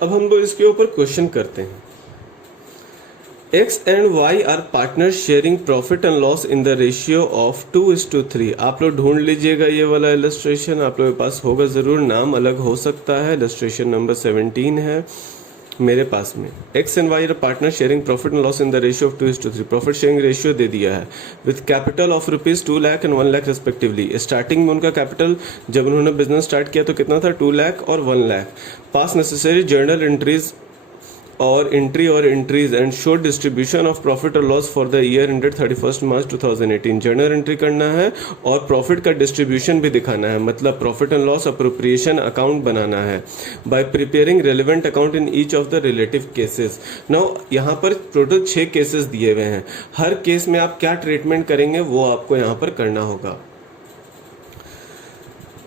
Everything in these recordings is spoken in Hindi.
अब हम लोग इसके ऊपर क्वेश्चन करते हैं। X and Y are partner sharing profit and loss in the ratio of 2:3। आप लोग ढूंढ लीजिएगा ये वाला इलस्ट्रेशन, आप लोगों के पास होगा ज़रूर, नाम अलग हो सकता है। इलस्ट्रेशन नंबर 17 है मेरे पास में। X and Y are partner sharing profit and loss in the ratio of 2:3। Profit sharing ratio दे दिया है with capital of ₹2 lakh and 1 lakh respectively. Starting में उनका कैपिटल जब उन्होंने बिजनेस स्टार्ट किया तो कितना था, 2 लाख और 1 lakh. Pass necessary journal entries और entries and show distribution of profit और loss for the year ended 31 March 2018। Journal entry करना है और प्रॉफिट का डिस्ट्रीब्यूशन भी दिखाना है, मतलब profit and loss appropriation account बनाना है by preparing relevant account in each of the relative cases. Now यहाँ पर टोटल 6 केसेस दिए हुए हैं, हर केस में आप क्या ट्रीटमेंट करेंगे वो आपको यहाँ पर करना होगा।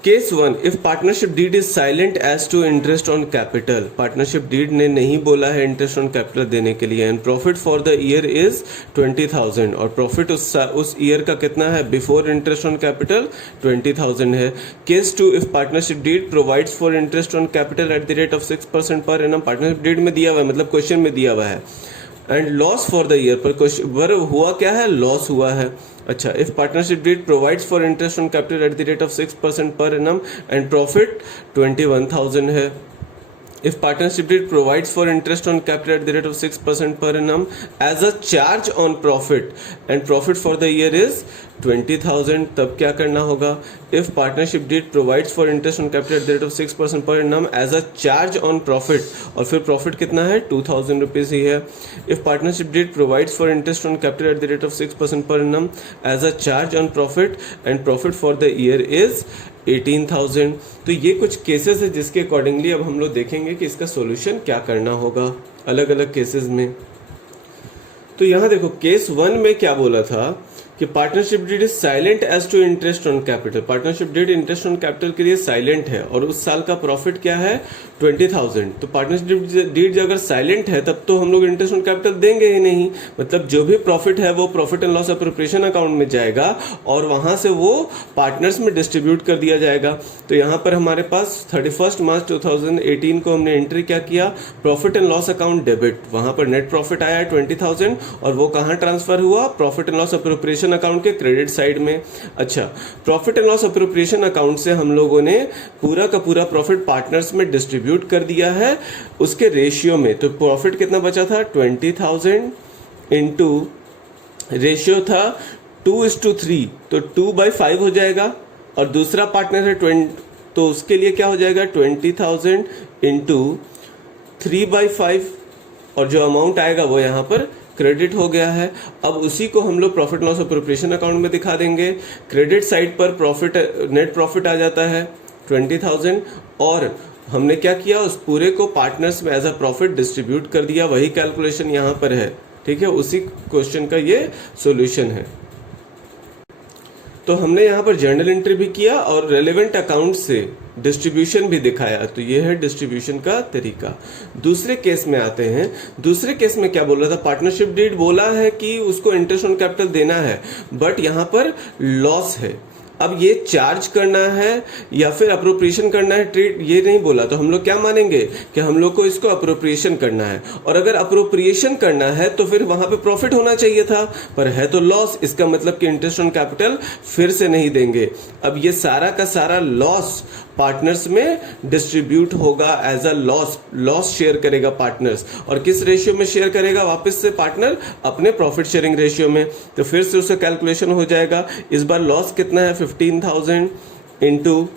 Case 1, if partnership deed is silent as to interest on capital. Partnership deed ने नहीं बोला है इंटरेस्ट ऑन कैपिटल देने के लिए। And profit for the year is 20,000 और प्रॉफिट उस ईयर का कितना है बिफोर इंटरेस्ट ऑन कैपिटल 20,000 है। Case 2, if partnership deed provides for interest on capital at the rate of 6% per annum. Partnership deed में दिया हुआ है, मतलब क्वेश्चन में दिया हुआ है। And loss for the year पर हुआ क्या है, लॉस हुआ है। अच्छा, if partnership deed provides for interest on capital at the rate of 6% per annum and profit 21,000 है। If partnership deed provides for interest on capital at the rate of 6% per annum as a charge on profit and profit for the year is 20,000, तब क्या करना होगा? If partnership deed provides for interest on capital at the rate of 6% per annum as a charge on profit, और फिर profit कितना है 2,000 रुपीज़ ही है। If partnership deed provides for interest on capital at the rate of 6% per annum as a charge on profit and profit for the year is 18,000। तो ये कुछ केसेस है जिसके अकॉर्डिंगली अब हम लोग देखेंगे कि इसका सॉल्यूशन क्या करना होगा अलग अलग केसेस में। तो यहाँ देखो केस 1 में क्या बोला था कि partnership deed is silent as to interest on capital. Partnership deed interest on capital के लिए साइलेंट है और उस साल का प्रॉफिट क्या है 20,000। तो पार्टनरशिप डीड अगर साइलेंट है तब तो हम लोग इंटरेस्ट ऑन कैपिटल देंगे ही नहीं, मतलब जो भी प्रॉफिट है वो profit and loss appropriation account में जाएगा और वहां से वो पार्टनर्स में डिस्ट्रीब्यूट कर दिया जाएगा। तो यहाँ पर हमारे पास 31 मार्च 2018 को हमने एंट्री क्या किया, profit and loss account debit. वहां पर नेट प्रॉफिट आया 20,000 और वो कहाँ ट्रांसफर हुआ, profit and loss appropriation account के क्रेडिट साइड में। अच्छा, profit and loss appropriation account से हम लोगों ने पूरा का पूरा प्रॉफिट पार्टनर्स में डिस्ट्रीब्यूट कर दिया है उसके रेशियो में। तो प्रॉफिट कितना बचा था 20,000 इंटू रेशियो था 2:3, तो 2/5 हो जाएगा। और दूसरा पार्टनर है 20, तो उसके लिए क्या हो जाएगा 20,000 इंटू 3/5 और जो अमाउंट आएगा वो यहाँ पर क्रेडिट हो गया है। अब उसी को हम लोग प्रॉफिट लॉस अप्रोप्रिएशन अकाउंट में दिखा देंगे। क्रेडिट साइड पर प्रॉफिट नेट प्रॉफिट आ जाता है 20,000 और हमने क्या किया उस पूरे को पार्टनर्स में एज अ प्रॉफिट डिस्ट्रीब्यूट कर दिया। वही कैलकुलेशन यहाँ पर है, ठीक है, उसी क्वेश्चन का ये सॉल्यूशन है। तो हमने यहाँ पर जर्नल एंट्री भी किया और रेलेवेंट अकाउंट से डिस्ट्रीब्यूशन भी दिखाया। तो ये है डिस्ट्रीब्यूशन का तरीका। दूसरे केस में आते हैं। दूसरे केस में क्या बोला था, पार्टनरशिप डीड बोला है कि उसको इंटरेस्ट ऑन कैपिटल देना है बट यहाँ पर लॉस है। अब ये चार्ज करना है या फिर अप्रोप्रिएशन करना है, ट्रीट ये नहीं बोला। तो हम लोग क्या मानेंगे कि हम लोग को इसको अप्रोप्रिएशन करना है, और अगर अप्रोप्रिएशन करना है तो फिर वहां पे प्रॉफिट होना चाहिए था, पर है तो लॉस। इसका मतलब कि इंटरेस्ट ऑन कैपिटल फिर से नहीं देंगे। अब ये सारा का सारा लॉस पार्टनर्स में डिस्ट्रीब्यूट होगा एज अ लॉस शेयर करेगा पार्टनर्स। और किस रेशियो में शेयर करेगा वापस से पार्टनर, अपने प्रॉफिट शेयरिंग रेशियो में। तो फिर से उसका कैलकुलेशन हो जाएगा। इस बार लॉस कितना है 15,000 इंटू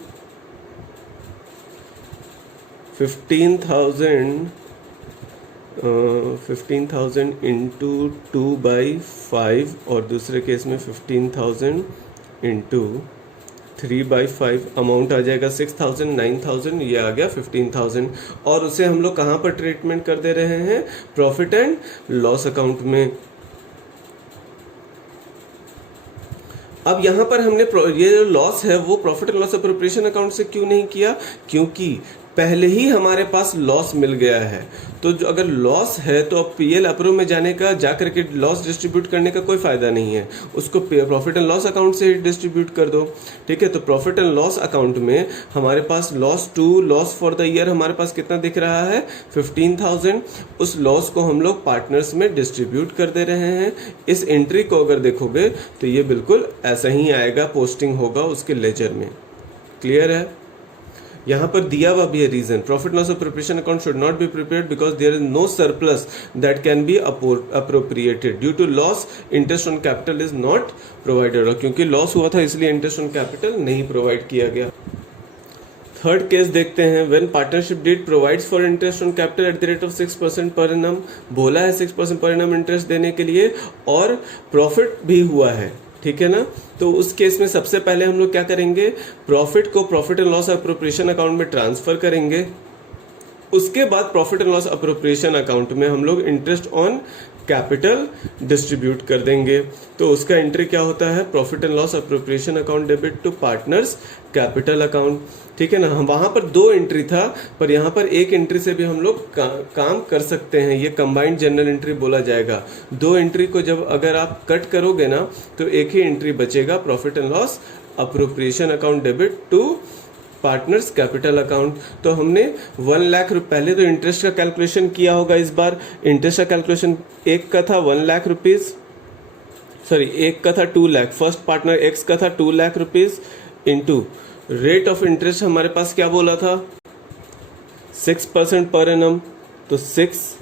15,000 इंटू 2/5 और दूसरे केस में 15,000 इंटू 3/5। अमाउंट आ जाएगा 6,000, 9,000, ये आ गया 15,000। और उसे हम लोग कहाँ पर ट्रीटमेंट कर दे रहे हैं, प्रॉफिट एंड लॉस अकाउंट में। अब यहाँ पर हमने ये जो लॉस है वो profit and loss appropriation account से क्यों नहीं किया, क्योंकि पहले ही हमारे पास लॉस मिल गया है, तो जो अगर लॉस है तो अब पीएल अप्रूव में जाने का, जाकर के लॉस डिस्ट्रीब्यूट करने का कोई फायदा नहीं है, उसको प्रॉफिट एंड लॉस अकाउंट से ही डिस्ट्रीब्यूट कर दो। ठीक है, तो प्रॉफिट एंड लॉस अकाउंट में हमारे पास लॉस फॉर द ईयर हमारे पास कितना दिख रहा है 15,000। उस लॉस को हम लोग पार्टनर्स में डिस्ट्रीब्यूट कर दे रहे हैं। इस एंट्री को अगर देखोगे तो ये बिल्कुल ऐसा ही आएगा, पोस्टिंग होगा उसके लेजर में। क्लियर है? यहाँ पर दिया हुआ भी है reason, profit loss appropriation account should not be prepared because there is no surplus that can be appropriated due to loss, interest on capital is not provided. और क्योंकि लॉस हुआ था इसलिए इंटरेस्ट ऑन कैपिटल नहीं प्रोवाइड किया गया। थर्ड केस देखते हैं, when partnership deed provides for interest on capital at the rate of 6% per annum, बोला है 6% पर एनम इंटरेस्ट देने के लिए और प्रॉफिट भी हुआ है। ठीक है ना, तो उस केस में सबसे पहले हम लोग क्या करेंगे, प्रॉफिट को profit and loss appropriation account में ट्रांसफर करेंगे। उसके बाद profit and loss appropriation account में हम लोग इंटरेस्ट ऑन कैपिटल डिस्ट्रीब्यूट कर देंगे। तो उसका एंट्री क्या होता है, profit and loss appropriation account debit to partners capital account. ठीक है ना, हम वहां पर 2 एंट्री था, पर यहाँ पर एक एंट्री से भी हम लोग काम कर सकते हैं, ये कंबाइंड जनरल एंट्री बोला जाएगा। 2 एंट्री को जब अगर आप कट करोगे ना तो एक ही एंट्री बचेगा, profit and loss appropriation account debit to partners capital account. तो हमने 1 लाख रुपए, पहले तो इंटरेस्ट का कैलकुलेशन किया होगा। इस बार इंटरेस्ट का कैलकुलेशन एक का था 1 लाख रुपीज, सॉरी एक का था 2 लाख, फर्स्ट पार्टनर एक्स का था 2 lakh rupees into rate of interest हमारे पास क्या बोला था 6% पर एनम, तो 6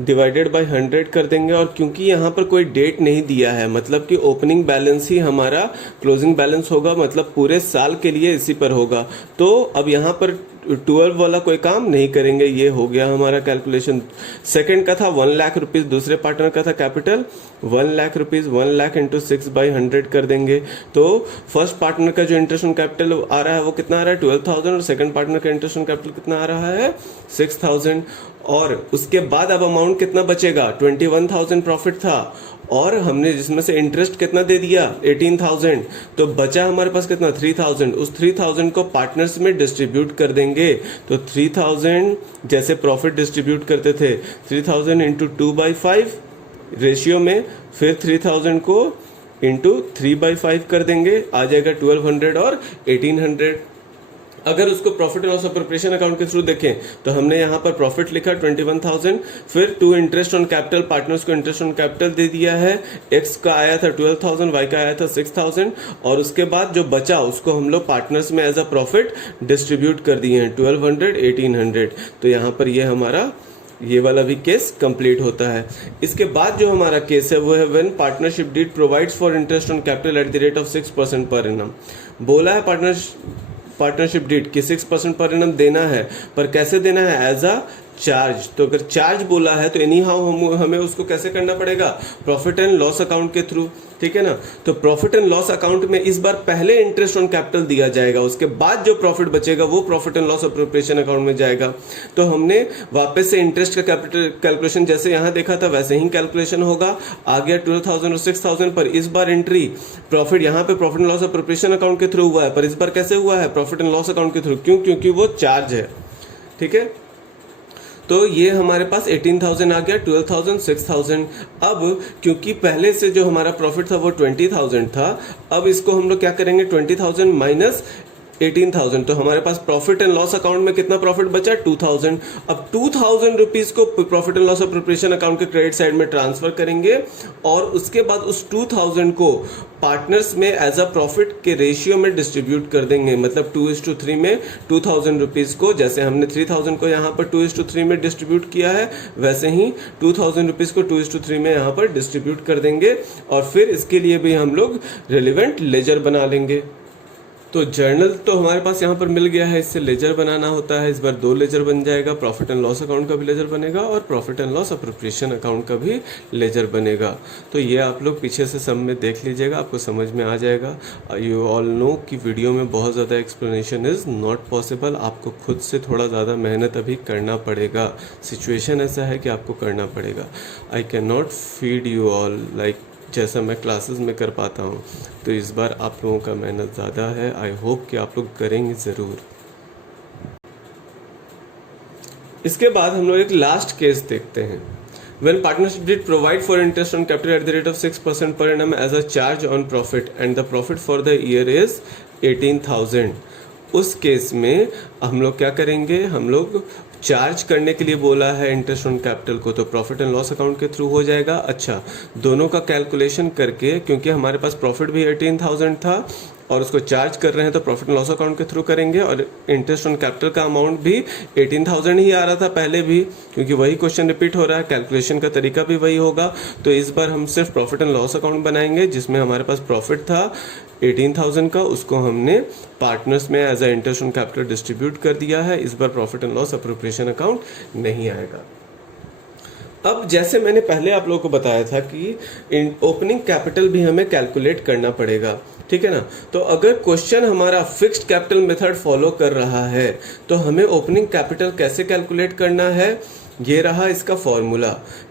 डिवाइडेड बाय 100 कर देंगे। और क्योंकि यहाँ पर कोई डेट नहीं दिया है, मतलब कि ओपनिंग बैलेंस ही हमारा क्लोजिंग बैलेंस होगा, मतलब पूरे साल के लिए इसी पर होगा। तो अब यहाँ पर 12 वाला कोई काम नहीं करेंगे, ये हो गया हमारा कैलकुलेशन। सेकंड का था 1 लाख रुपीज, दूसरे पार्टनर का था capital 1 lakh rupees, 1 lakh into 6/100 कर देंगे। तो फर्स्ट पार्टनर का जो इंटरेस्ट ऑन कैपिटल आ रहा है वो कितना आ रहा है 12,000, और सेकंड पार्टनर का इंटरेस्ट ऑन कैपिटल कितना आ रहा है 6,000। और उसके बाद अब अमाउंट कितना बचेगा, 21,000 प्रॉफिट था और हमने जिसमें से इंटरेस्ट कितना दे दिया 18,000, तो बचा हमारे पास कितना 3,000। उस 3,000 को पार्टनर्स में डिस्ट्रीब्यूट कर देंगे। तो 3,000 जैसे प्रॉफिट डिस्ट्रीब्यूट करते थे 3,000 इंटू 2/5 रेशियो में, फिर 3,000 को इंटू 3/5 कर देंगे, आ जाएगा 1200 और 1800। अगर उसको profit and loss appropriation account के थ्रू देखें तो हमने यहाँ पर प्रॉफिट लिखा 21,000, फिर 2 इंटरेस्ट ऑन कैपिटल, पार्टनर्स को इंटरेस्ट ऑन कैपिटल दे दिया है, एक्स का आया था 12,000, वाई का आया था 6,000, और उसके बाद जो बचा उसको हम लोग पार्टनर्स में एज अ प्रॉफिट डिस्ट्रीब्यूट कर दिए हैं 1200 1800। तो यहाँ पर ये हमारा ये वाला भी केस कंप्लीट होता है। इसके बाद जो हमारा केस है वो है when partnership deed provides for interest on capital at the rate of 6% per annum. बोला है पार्टनरशिप डीड कि 6% पर एनम देना है, पर कैसे देना है एज अ चार्ज। तो अगर चार्ज बोला है तो एनी हाउ हमें उसको कैसे करना पड़ेगा, प्रॉफिट एंड लॉस अकाउंट के थ्रू। ठीक है ना, तो प्रॉफिट एंड लॉस अकाउंट में इस बार पहले इंटरेस्ट ऑन कैपिटल दिया जाएगा, उसके बाद जो प्रॉफिट बचेगा वो profit and loss appropriation account में जाएगा। तो हमने वापस से इंटरेस्ट का कैपिटल कैलकुलेशन जैसे यहाँ देखा था वैसे ही कैलकुलेशन होगा, आ गया 12,000 और 6,000 पर। इस बार एंट्री प्रॉफिट यहाँ पे profit and loss appropriation account के थ्रू हुआ है, पर इस बार कैसे हुआ है प्रॉफिट एंड लॉस अकाउंट के थ्रू, क्यों, क्योंकि वो चार्ज है। ठीक है, तो ये हमारे पास 18,000 आ गया, 12,000 6,000। अब क्योंकि पहले से जो हमारा प्रॉफिट था वो 20,000 था, अब इसको हम लोग क्या करेंगे 20,000 माइनस 18,000, तो हमारे पास प्रॉफिट एंड लॉस अकाउंट में कितना प्रॉफिट बचा 2,000। अब 2,000 रुपीज को profit and loss appropriation account के क्रेडिट साइड में ट्रांसफर करेंगे, और उसके बाद उस 2,000 को पार्टनर्स में एज अ प्रॉफिट के रेशियो में डिस्ट्रीब्यूट कर देंगे। मतलब 2:3 में 2,000 रुपीज को, जैसे हमने 3,000 को यहाँ पर 2:3 में डिस्ट्रीब्यूट किया है, वैसे ही 2,000 रुपीज को 2:3 में यहाँ पर डिस्ट्रीब्यूट कर देंगे। और फिर इसके लिए भी हम लोग रेलिवेंट लेजर बना लेंगे। तो जर्नल तो हमारे पास यहाँ पर मिल गया है, इससे लेजर बनाना होता है। इस बार 2 लेजर बन जाएगा, प्रॉफिट एंड लॉस अकाउंट का भी लेजर बनेगा और profit and loss appropriation account का भी लेजर बनेगा। तो ये आप लोग पीछे से सब में देख लीजिएगा, आपको समझ में आ जाएगा। यू ऑल नो कि वीडियो में बहुत ज़्यादा एक्सप्लेनेशन इज़ नॉट पॉसिबल, आपको खुद से थोड़ा ज़्यादा मेहनत अभी करना पड़ेगा। सिचुएशन ऐसा है कि आपको करना पड़ेगा। I can not feed you all like जैसा मैं क्लासेस में कर पाता हूँ, तो इस बार आप लोगों का मेहनत ज़्यादा है। आई होप कि आप लोग करेंगे ज़रूर। इसके बाद हम लोग एक लास्ट केस देखते हैं। When partnership did provide for interest on capital at the rate of 6% per annum as a charge on profit and the profit for the year is 18,000, उस केस में हम लोग क्या करेंगे, हम लोग चार्ज करने के लिए बोला है इंटरेस्ट ऑन कैपिटल को, तो प्रॉफिट एंड लॉस अकाउंट के थ्रू हो जाएगा। अच्छा, दोनों का कैलकुलेशन करके, क्योंकि हमारे पास प्रॉफिट भी 18,000 था और उसको चार्ज कर रहे हैं तो प्रॉफिट एंड लॉस अकाउंट के थ्रू करेंगे, और इंटरेस्ट ऑन कैपिटल का अमाउंट भी 18,000 ही आ रहा था पहले भी, क्योंकि वही क्वेश्चन रिपीट हो रहा है, कैलकुलेशन का तरीका भी वही होगा। तो इस बार हम सिर्फ प्रॉफिट एंड लॉस अकाउंट बनाएंगे जिसमें हमारे पास प्रॉफिट था 18,000 का, उसको हमने पार्टनर्स में as a interest on capital distribute कर दिया है। इस बार profit and loss appropriation account नहीं आएगा। अब जैसे मैंने पहले आप लोगों को बताया था कि ओपनिंग कैपिटल भी हमें कैलकुलेट करना पड़ेगा, ठीक है ना। तो अगर क्वेश्चन हमारा फिक्स्ड कैपिटल मेथड फॉलो कर रहा है तो हमें ओपनिंग कैपिटल कैसे कैलकुलेट करना है, ये रहा इसका formula.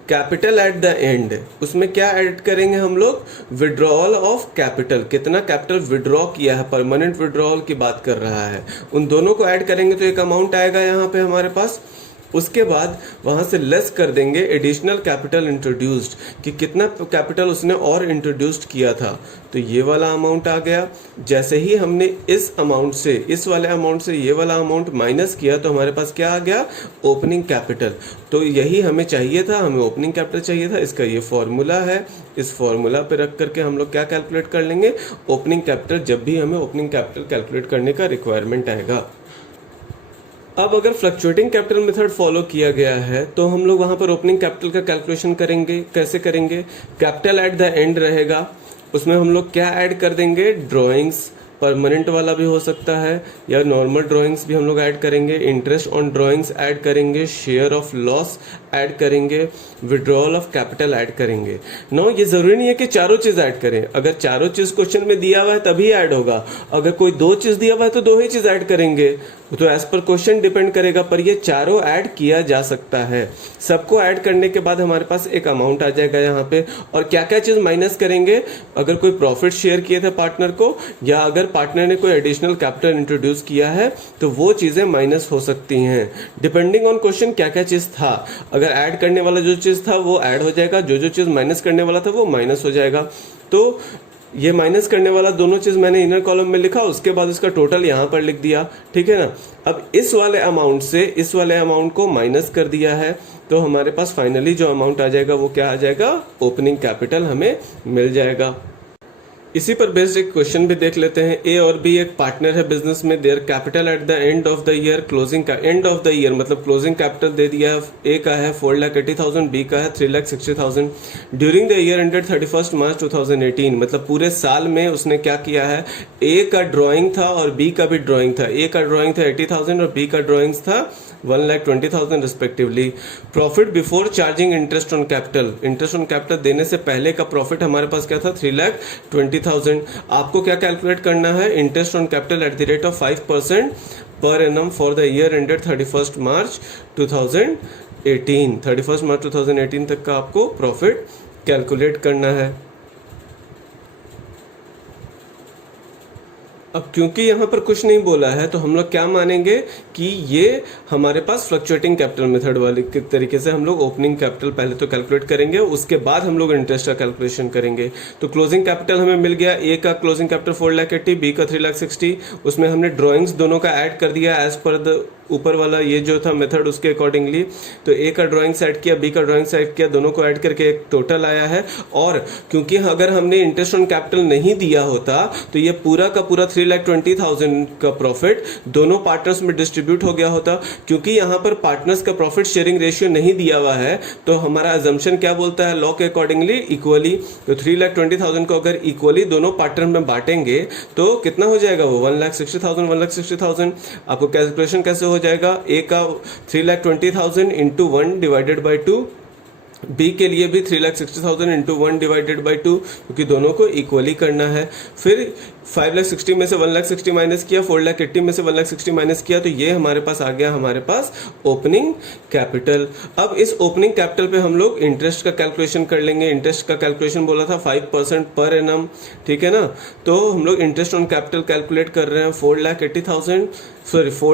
Capital at the end, उसमें क्या ऐड करेंगे हम लोग, विड्रॉल ऑफ कैपिटल, कितना कैपिटल विड्रॉ किया है, परमानेंट विड्रॉल की बात कर रहा है, उन दोनों को ऐड करेंगे तो एक अमाउंट आएगा यहाँ पे हमारे पास। उसके बाद वहां से लेस कर देंगे एडिशनल कैपिटल इंट्रोड्यूस्ड, कि कितना कैपिटल उसने और इंट्रोड्यूस्ड किया था, तो ये वाला अमाउंट आ गया। जैसे ही हमने इस अमाउंट से, इस वाले अमाउंट से ये वाला अमाउंट माइनस किया तो हमारे पास क्या आ गया, ओपनिंग कैपिटल। तो यही हमें चाहिए था, हमें ओपनिंग कैपिटल चाहिए था, इसका ये फॉर्मूला है। इस फॉर्मूला पे रख करके हम लोग क्या कैलकुलेट कर लेंगे, ओपनिंग कैपिटल, जब भी हमें ओपनिंग कैपिटल कैलकुलेट करने का रिक्वायरमेंट आएगा। अब अगर फ्लक्चुएटिंग कैपिटल मेथड फॉलो किया गया है तो हम लोग वहां पर ओपनिंग कैपिटल का कैलकुलेशन करेंगे। कैसे करेंगे, कैपिटल एट द एंड रहेगा, उसमें हम लोग क्या ऐड कर देंगे, ड्राइंग्स, परमानेंट वाला भी हो सकता है या नॉर्मल ड्राइंग्स भी हम लोग ऐड करेंगे, इंटरेस्ट ऑन ड्राइंग्स ऐड करेंगे, शेयर ऑफ लॉस ऐड करेंगे, विड्रॉल ऑफ कैपिटल ऐड करेंगे। नो, ये जरूरी नहीं है कि चारों चीज ऐड करें, अगर चारों चीज क्वेश्चन में दिया हुआ है तभी ऐड होगा, अगर कोई दो चीज दिया हुआ है तो दो ही चीज ऐड करेंगे, तो एज पर क्वेश्चन डिपेंड करेगा, पर ये चारों ऐड किया जा सकता है। सबको ऐड करने के बाद हमारे पास एक अमाउंट आ जाएगा यहाँ पे, और क्या क्या चीज माइनस करेंगे, अगर कोई प्रॉफिट शेयर किए थे पार्टनर को, या अगर पार्टनर ने कोई एडिशनल कैपिटल इंट्रोड्यूस किया है तो वो चीजें माइनस हो सकती हैं, डिपेंडिंग ऑन क्वेश्चन क्या क्या चीज था। अगर ऐड करने वाला जो चीज था वो ऐड हो जाएगा, जो चीज माइनस करने वाला था वो माइनस हो जाएगा। तो ये माइनस करने वाला दोनों चीज मैंने इनर कॉलम में लिखा, उसके बाद इसका टोटल यहां पर लिख दिया, ठीक है ना। अब इस वाले अमाउंट से इस वाले अमाउंट को माइनस कर दिया है, तो हमारे पास फाइनली जो अमाउंट आ जाएगा वो क्या आ जाएगा, ओपनिंग कैपिटल हमें मिल जाएगा। इसी पर बेस्ड एक क्वेश्चन भी देख लेते हैं। ए और बी एक पार्टनर है बिजनेस में, their capital at the end of the year, closing का एंड ऑफ द ईयर मतलब क्लोजिंग कैपिटल दे दिया है, ए का है 4,80,000, बी का है 3,60,000। During the year ended 31 March 2018, मतलब पूरे साल में उसने क्या किया है, ए का ड्रॉइंग था और बी का भी ड्रॉइंग था, ए का ड्रॉइंग था 80,000 और बी का ड्रॉइंग था 1,20,000 respectively. Profit before charging interest on capital, interest on capital देने से पहले का प्रॉफिट हमारे पास क्या था, 3,20,000। आपको क्या कैलकुलेट करना है, interest on capital at the rate of 5% per annum for the year ended 31 March 2018। 31 March 2018 तक का आपको प्रॉफिट कैलकुलेट करना है। अब क्योंकि यहाँ पर कुछ नहीं बोला है तो हम लोग क्या मानेंगे कि ये हमारे पास फ्लक्चुएटिंग कैपिटल मेथड वाले के तरीके से हम लोग ओपनिंग कैपिटल पहले तो कैलकुलेट करेंगे, उसके बाद हम लोग इंटरेस्ट का कैलकुलेशन करेंगे। तो क्लोजिंग कैपिटल हमें मिल गया, ए का क्लोजिंग कैपिटल 4,80,000, बी का 3,60,000, उसमें हमने ड्रॉइंग्स दोनों का ऐड कर दिया एज पर द ऊपर वाला ये जो था मेथड उसके अकॉर्डिंगली। तो ए का ड्राइंग्स ऐड किया, बी का ड्राइंग्स ऐड किया, दोनों को ऐड करके एक टोटल आया है। और क्योंकि अगर हमने इंटरेस्ट ऑन कैपिटल नहीं दिया होता तो ये पूरा का पूरा 3,20,000 का प्रॉफिट दोनों पार्टनर्स में डिस्ट्रीब्यूट हो गया होता। क्योंकि यहाँ पर पार्टनर्स का प्रॉफिट शेयरिंग रेशियो नहीं दिया हुआ है तो हमारा अजम्पशन क्या बोलता है, लॉ के अकॉर्डिंगली इक्वली। तो 3,20,000 को अगर इक्वली दोनों पार्टनर में बांटेंगे तो कितना हो जाएगा वो 1,60,000, 1,60,000। आपको कैलकुलेशन कैसे हो जाएगा, ए का 3,20,000 इंटू 1 डिवाइडेड बाई 2, बी के लिए भी 3,60,000 इंटू 1 डिवाइडेड बाई 2, क्योंकि दोनों को इक्वली करना है। फिर 5,60,000 में से 1,60,000 माइनस किया, 4,80,000 में से 1,60,000 माइनस किया, तो ये हमारे पास आ गया हमारे पास ओपनिंग कैपिटल। अब इस ओपनिंग कैपिटल पे हम लोग इंटरेस्ट का कैलकुलेशन कर लेंगे। इंटरेस्ट का कैलकुलेशन बोला था 5% पर एनम, ठीक है ना। तो हम लोग इंटरेस्ट ऑन कैपिटल कैलकुलेट कर रहे हैं। 4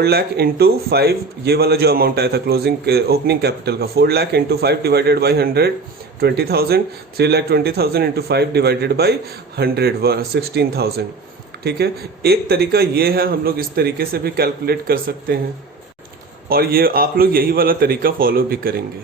लाख इंटू 5, ये वाला जो अमाउंट आया था क्लोजिंग ओपनिंग कैपिटल का, 4 lakh into 5 divided by 100 20,000, 3,20,000 into 5 divided by 100 16,000। ठीक है, एक तरीका ये है, हम लोग इस तरीके से भी कैलकुलेट कर सकते हैं और ये आप लोग यही वाला तरीका फॉलो भी करेंगे।